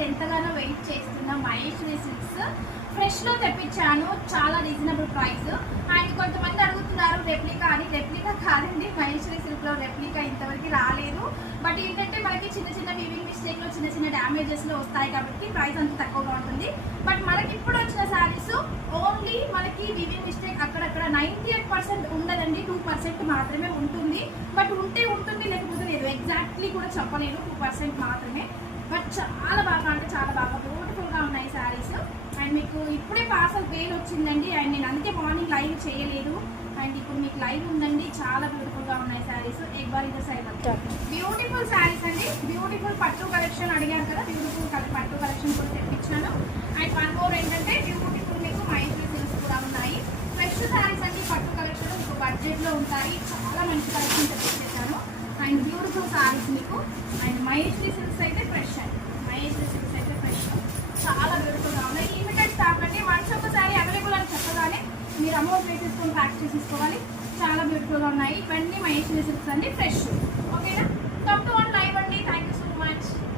మీరు ఎంతగానో వెయిట్ చేస్తున్న మహేశ్వరి సిల్క్స్ ఫ్రెష్లో తెప్పించాను, చాలా రీజనబుల్ ప్రైస్. అండ్ కొంతమంది అడుగుతున్నారు రెప్లికా అని. రెప్లికా కాదండి, మహేశ్వరి సిల్క్లో రెప్లికా ఇంతవరకు రాలేదు. బట్ ఏంటంటే మనకి చిన్న చిన్న వీవింగ్ మిస్టేక్లో చిన్న చిన్న డ్యామేజెస్లో వస్తాయి కాబట్టి ప్రైస్ అంత తక్కువగా ఉంటుంది. బట్ మనకి ఇప్పుడు వచ్చిన శారీస్ ఓన్లీ మనకి వీవింగ్ మిస్టేక్ అక్కడక్కడ 98% ఉండదండి, 2% మాత్రమే ఉంటుంది. బట్ ఉంటే ఉంటుంది, లేకపోతే లేదు. ఎగ్జాక్ట్లీ కూడా చెప్పలేను, 2% మాత్రమే. బట్ చాలా బాగా అంటే చాలా బాగా బ్యూటిఫుల్గా ఉన్నాయి శారీస్. అండ్ మీకు ఇప్పుడే పార్సల్ పేరు వచ్చిందండి. అండ్ నేను అందుకే మార్నింగ్ లైవ్ చేయలేదు. అండ్ ఇప్పుడు మీకు లైవ్ ఉందండి. చాలా బ్యూటిఫుల్గా ఉన్నాయి శారీస్. ఎగ్బార్ ఇదో సైడ్ బ్యూటిఫుల్ శారీస్ అండి. బ్యూటిఫుల్ పట్టు కలెక్షన్ అడిగారు కదా, బ్యూటిఫుల్ పట్టు కలెక్షన్ కూడా తెప్పించాను. అండ్ వన్ మోర్ ఏంటంటే బ్యూటిఫుల్ మీకు మహేశ్వరి సిల్క్స్ కూడా ఉన్నాయి. ఫ్రెష్ శారీస్ అండి, పట్టు కలెక్షన్ మీకు బడ్జెట్లో ఉంటాయి. చాలా మంచి కలెక్షన్ తెప్పించేసాను. అండ్ బ్యూటిఫుల్ శారీస్ మీకు. అండ్ మహేశ్వరి సిల్క్స్ అయితే ఫ్రెష్ అండి, మహేశ్వరి సిల్క్స్ అయితే ఫ్రెష్ చాలా బ్యూటిఫుల్గా ఉన్నాయి. లిమిటెడ్ స్టాక్ అండి. వన్స్ ఒక శారీ అవైలబుల్ అని చెప్పగానే మీరు అమౌంట్ వేసేసుకొని ప్యాక్ చేసేసుకోవాలి. చాలా బ్యూటిఫుల్గా ఉన్నాయి. ఇవన్నీ మహేశ్వరి సిల్క్స్ అండి, ఫ్రెష్.